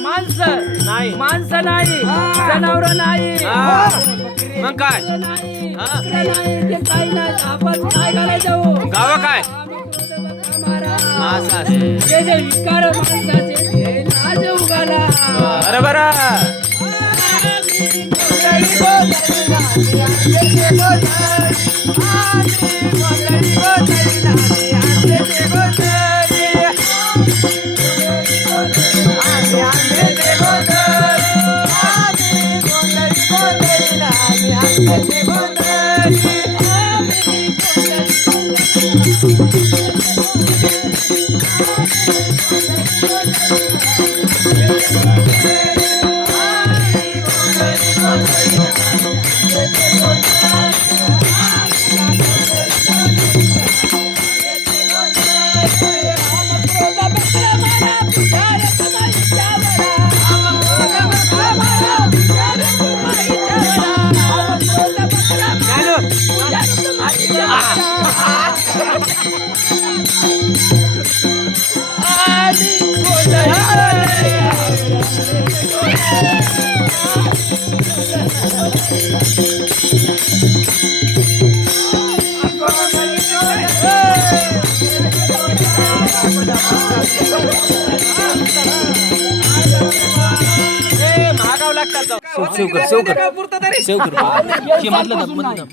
माणसं नाही, माणसं नाही, जनावर नाही, मग काय काही नाही. आपण काय करायचं गाव काय असं असं. जे जे विकार माणसाचे ते लाज उगाला. बरं बरं महागाव लागतात. सेव कर सेव कर सेव कर